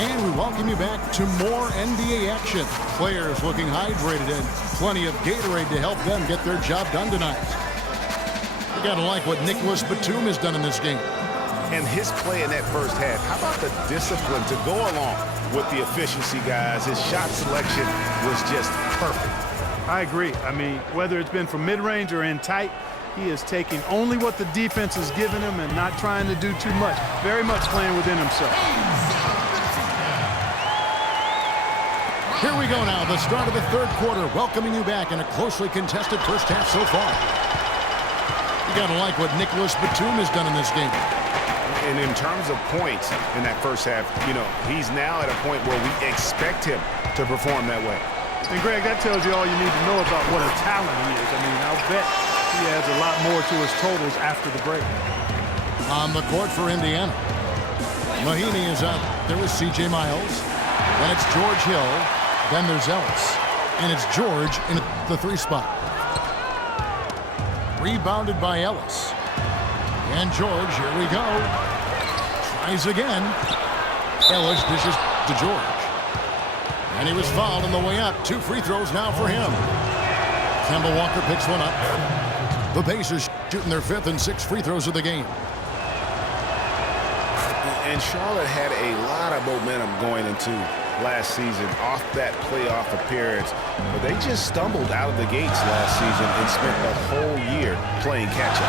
And we welcome you back to more NBA action. Players looking hydrated and plenty of Gatorade to help them get their job done tonight. You gotta like what Nicholas Batum has done in this game. And his play in that first half, how about the discipline to go along with the efficiency, guys? His shot selection was just perfect. I agree. I mean, whether it's been from mid-range or in tight, he is taking only what the defense has given him and not trying to do too much. Very much playing within himself. Here we go now, the start of the third quarter, welcoming you back in a closely contested first half so far. You gotta like what Nicholas Batum has done in this game. And in terms of points in that first half, you know, he's now at a point where we expect him to perform that way. And Greg, that tells you all you need to know about what a talent he is. I mean, I'll bet he adds a lot more to his totals after the break. On the court for Indiana, Mahinmi is out there with C.J. Miles. Then it's George Hill. Then there's Ellis. And it's George in the 3 spot. Rebounded by Ellis. And George, here we go. Tries again. Ellis dishes to George. And he was fouled on the way up. 2 free throws now for him. Kemba Walker picks one up. The Pacers shooting their 5th and 6th free throws of the game. And Charlotte had a lot of momentum going into last season off that playoff appearance. But they just stumbled out of the gates last season and spent the whole year playing catch-up.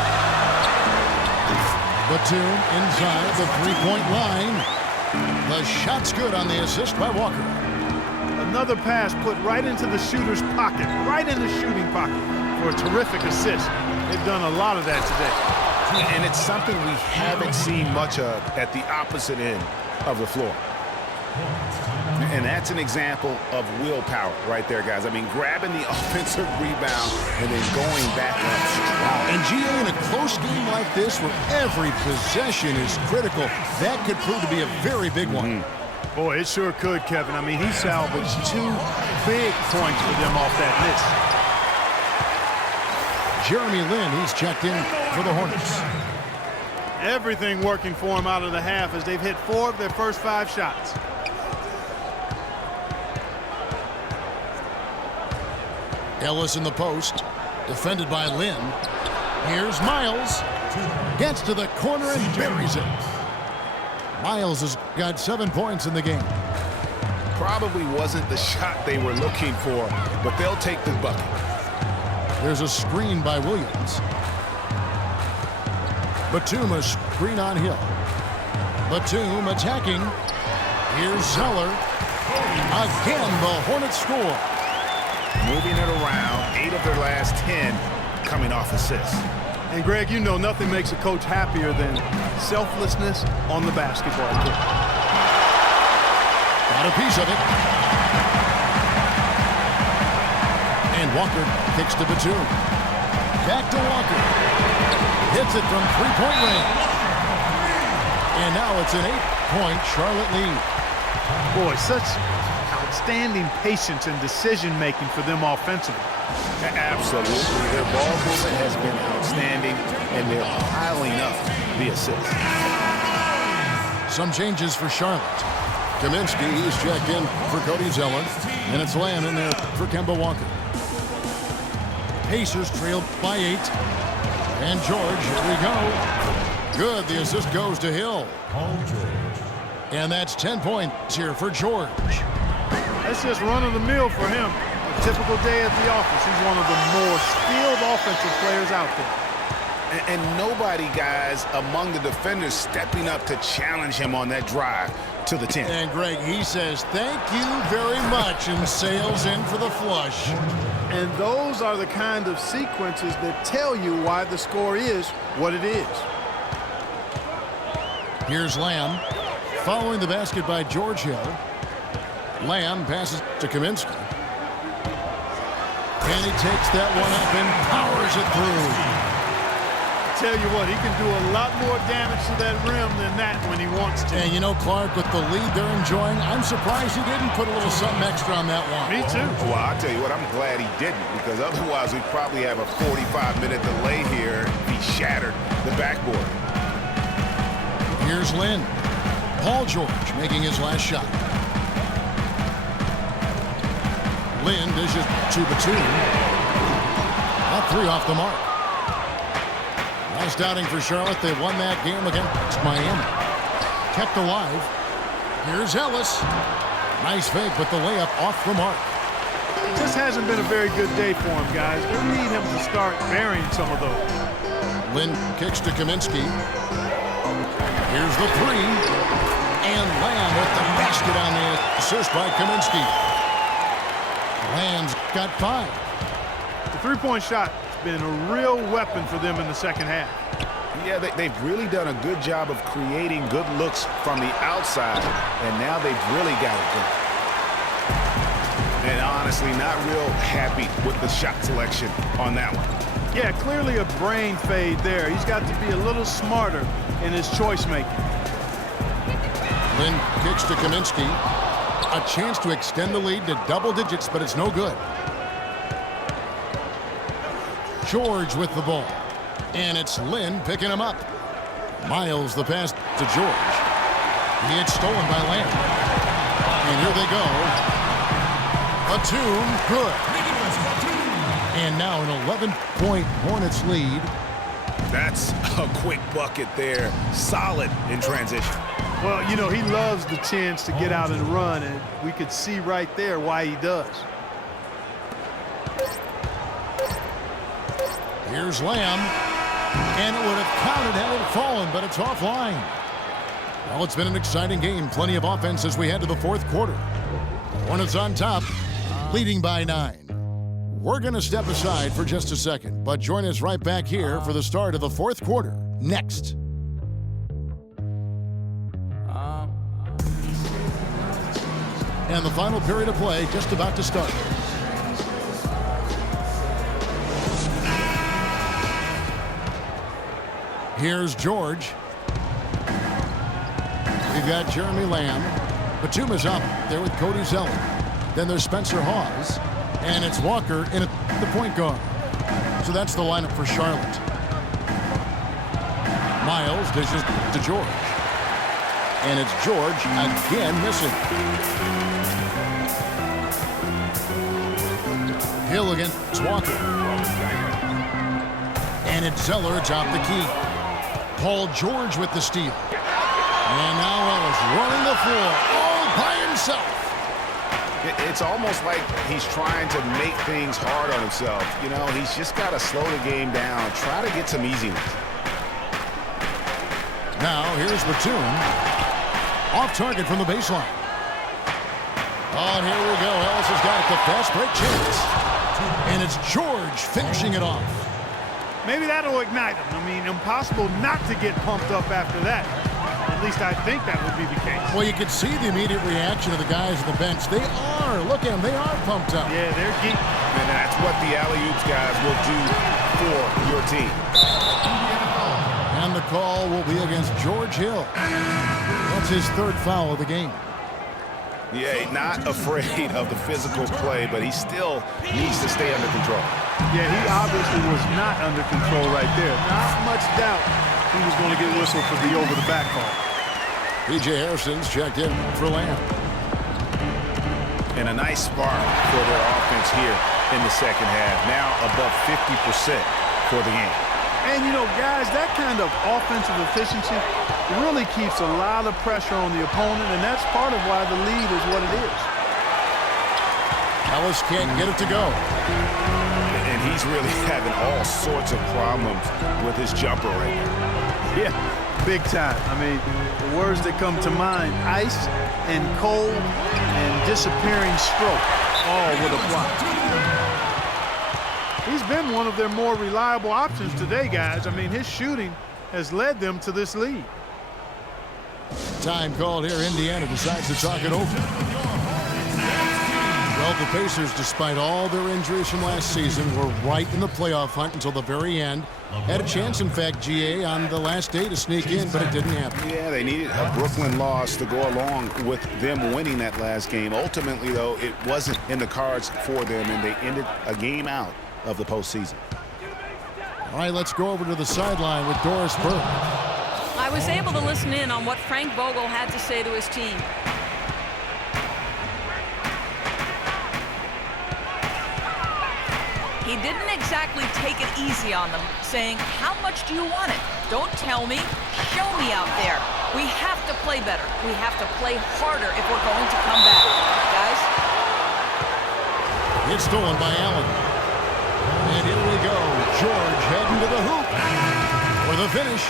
Batum inside the 3-point line. The shot's good on the assist by Walker. Another pass put right into the shooter's pocket, right in the shooting pocket for a terrific assist. They've done a lot of that today. And it's something we haven't seen much of at the opposite end of the floor. And that's an example of willpower right there, guys. I mean, grabbing the offensive rebound and then going back up strong. And Gio, in a close game like this where every possession is critical, that could prove to be a very big one. Boy, it sure could, Kevin. I mean, he salvaged 2 big points for them off that list. Jeremy Lin, he's checked in for the Hornets. Everything working for him out of the half as they've hit 4 of their first 5 shots. Ellis in the post, defended by Lin. Here's Miles. Gets to the corner and buries it. Miles has got 7 points in the game. Probably wasn't the shot they were looking for, but they'll take the bucket. There's a screen by Williams. Batum a screen on Hill. Batum attacking. Here's Zeller. Again, the Hornets score. Moving it around, 8 of their last 10 coming off assists. And Greg, you know nothing makes a coach happier than selflessness on the basketball court. Got a piece of it. And Walker kicks to Batum. Back to Walker. Hits it from 3-point range. And now it's an 8-point Charlotte lead. Boy, such outstanding patience and decision-making for them offensively. Absolutely. Their ball movement has been outstanding, and they're piling up the assists. Some changes for Charlotte. Kaminsky, he's checked in for Cody Zeller. And it's Lamb in there for Kemba Walker. Pacers trail by 8. And George, here we go. Good, the assist goes to Hill. And that's 10 points here for George. That's just run-of-the-mill for him. A typical day at the office. He's one of the more skilled offensive players out there. And nobody, guys, among the defenders stepping up to challenge him on that drive to the 10. And Greg, he says, thank you very much, and sails in for the flush. And those are the kind of sequences that tell you why the score is what it is. Here's Lamb. Following the basket by George Hill. Lamb passes to Kaminsky. And he takes that one up and powers it through. Tell you what, he can do a lot more damage to that rim than that when he wants to. And you know, Clark, with the lead they're enjoying, I'm surprised he didn't put a little something extra on that one. Me too. Well, I'll tell you what, I'm glad he didn't, because otherwise we'd probably have a 45-minute delay here if he shattered the backboard. Here's Lin. Paul George making his last shot. Lynn dishes to Batum. Up 3 off the mark. Last outing for Charlotte. They won that game against Miami. Kept alive. Here's Ellis. Nice fake, but the layup off the mark. Just hasn't been a very good day for him, guys. We need him to start burying some of those. Lynn kicks to Kaminsky. Here's the 3. And Lamb with the basket on the assist by Kaminsky. Lamb's got 5. The three-point shot has been a real weapon for them in the second half. Yeah, they've really done a good job of creating good looks from the outside, and now they've really got it done. And honestly, not real happy with the shot selection on that one. Yeah, clearly a brain fade there. He's got to be a little smarter in his choice making. Lynn kicks to Kaminsky. A chance to extend the lead to double digits, but it's no good. George with the ball. And it's Lynn picking him up. Miles the pass to George. He had stolen by Lamb. And here they go. Batum, good. And now an 11-point Hornets lead. That's a quick bucket there. Solid in transition. Well, you know, he loves the chance to get out and run, and we could see right there why he does. Here's Lamb. And it would have counted had it fallen, but it's offline. Well, it's been an exciting game. Plenty of offense as we head to the 4th quarter. Hornets on top, leading by 9. We're going to step aside for just a second, but join us right back here for the start of the 4th quarter. Next. And the final period of play just about to start. Here's George. We've got Jeremy Lamb. Batum is up there with Cody Zeller. Then there's Spencer Hawes. And it's Walker in at the point guard. So that's the lineup for Charlotte. Miles dishes to George. And it's George again missing. Hill against Walker. And it's Zeller atop the key. Paul George with the steal. And now Ellis running the floor all by himself. It's almost like he's trying to make things hard on himself. You know, he's just got to slow the game down, try to get some easiness. Now here's Batum. Off target from the baseline. Oh, and here we go. Ellis has got it. The fast break chance. And it's George finishing it off. Maybe that'll ignite him. I mean, impossible not to get pumped up after that. At least I think that would be the case. Well, you can see the immediate reaction of the guys on the bench. They are. Look at them. They are pumped up. Yeah, they're geek. And that's what the alley-oops guys will do for your team. And the call will be against George Hill. That's his 3rd foul of the game. Yeah, not afraid of the physical play, but he still needs to stay under control. Yeah, he obviously was not under control right there. Not much doubt he was going to get whistled for the over-the-back call. P.J. Harrison's checked in for Lamb. And a nice spark for their offense here in the second half. Now above 50% for the game. And, you know, guys, that kind of offensive efficiency really keeps a lot of pressure on the opponent, and that's part of why the lead is what it is. Ellis can't get it to go. And he's really having all sorts of problems with his jumper right now. Yeah, big time. I mean, the words that come to mind, ice and cold and disappearing stroke, all would apply. He's been one of their more reliable options today, guys. I mean, his shooting has led them to this lead. Time called here. Indiana decides to talk it over. Well, the Pacers, despite all their injuries from last season, were right in the playoff hunt until the very end. Had a chance, in fact, GA, on the last day to sneak in, but it didn't happen. Yeah, they needed a Brooklyn loss to go along with them winning that last game. Ultimately, though, it wasn't in the cards for them, and they ended a game out of the postseason. All right, let's go over to the sideline with Doris Burke. I was able to listen in on what Frank Vogel had to say to his team. He didn't exactly take it easy on them, saying, how much do you want it? Don't tell me, show me out there. We have to play better. We have to play harder if we're going to come back. Guys? It's stolen by Allen. And here we go. George heading to the hoop for the finish.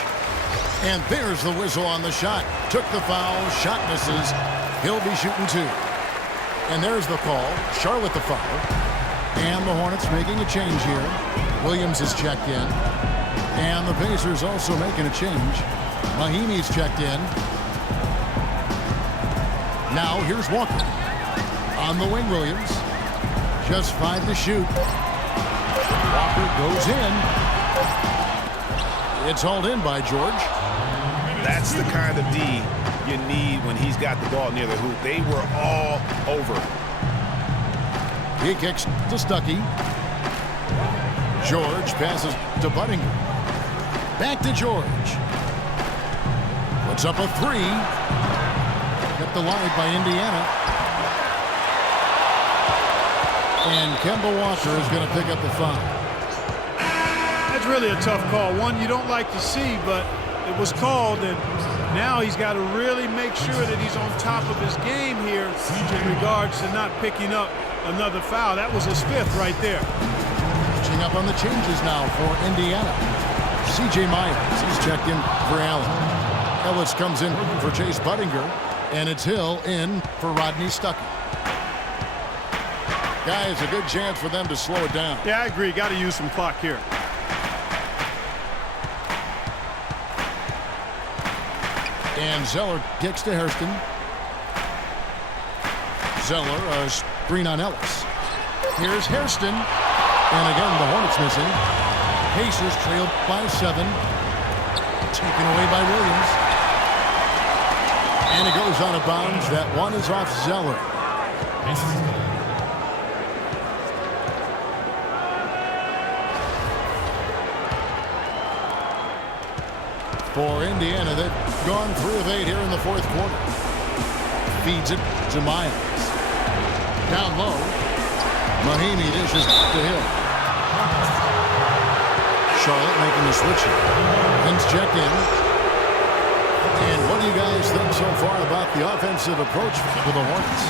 And there's the whistle on the shot. Took the foul, shot misses. He'll be shooting 2. And there's the call. Charlotte the foul. And the Hornets making a change here. Williams is checked in. And the Pacers also making a change. Mahimi's checked in. Now here's Walker. On the wing, Williams. Just 5 to shoot. Walker goes in. It's hauled in by George. That's the kind of D you need when he's got the ball near the hoop. They were all over. He kicks to Stuckey. George passes to Buddingham. Back to George. Puts up a 3. Kept alive by Indiana. And Kemba Walker is going to pick up the foul. That's really a tough call. One you don't like to see, but it was called, and now he's got to really make sure that he's on top of his game here in regards to not picking up another foul. That was his 5th right there. Catching up on the changes now for Indiana. C.J. Myers, he's checked in for Allen. Ellis comes in for Chase Budinger, and it's Hill in for Rodney Stuckey. Guys, a good chance for them to slow it down. Yeah, I agree. Got to use some clock here. And Zeller kicks to Hairston. Zeller, a screen on Ellis. Here's Hairston. And again, the Hornets missing. Pacers trailed by 7. Taken away by Williams. And it goes out of bounds. That one is off Zeller. For Indiana, they've gone 3 of 8 here in the 4th quarter. Feeds it to Miles. Down low. Mahimi dishes to Hill. Charlotte making the switch here. Ben's checked in. And what do you guys think so far about the offensive approach for the Hornets?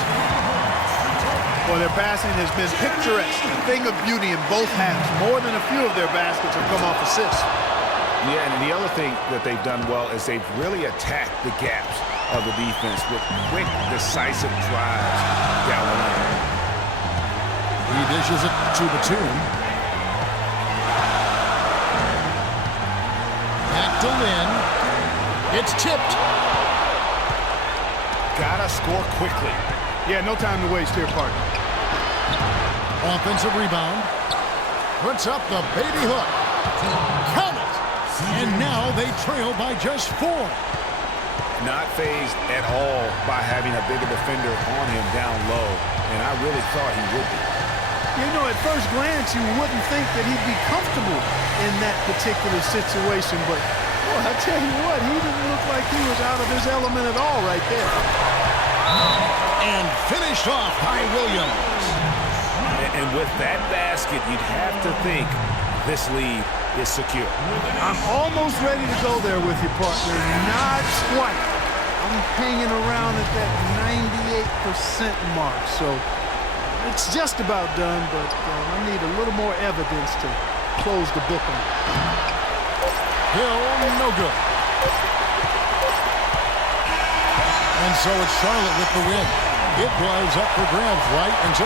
Well, their passing has been picturesque. A thing of beauty in both halves. More than a few of their baskets have come off assists. Yeah, and the other thing that they've done well is they've really attacked the gaps of the defense with quick, decisive drives down the line. He dishes it to Batum. Back to Lynn. It's tipped. Gotta score quickly. Yeah, no time to waste here, partner. Offensive rebound. Puts up the baby hook. Count it. And now they trail by just 4. Not fazed at all by having a bigger defender on him down low, and I really thought he would be. You know, at first glance, you wouldn't think that he'd be comfortable in that particular situation, but, boy, I tell you what, he didn't look like he was out of his element at all right there. And finished off by Williams. And with that basket, you'd have to think this lead is secure. I'm almost ready to go there with you, partner. Not quite. I'm hanging around at that 98% mark, so it's just about done, but I need a little more evidence to close the book on it. Hill, no good. And so it's Charlotte with the win. It was up for grabs right until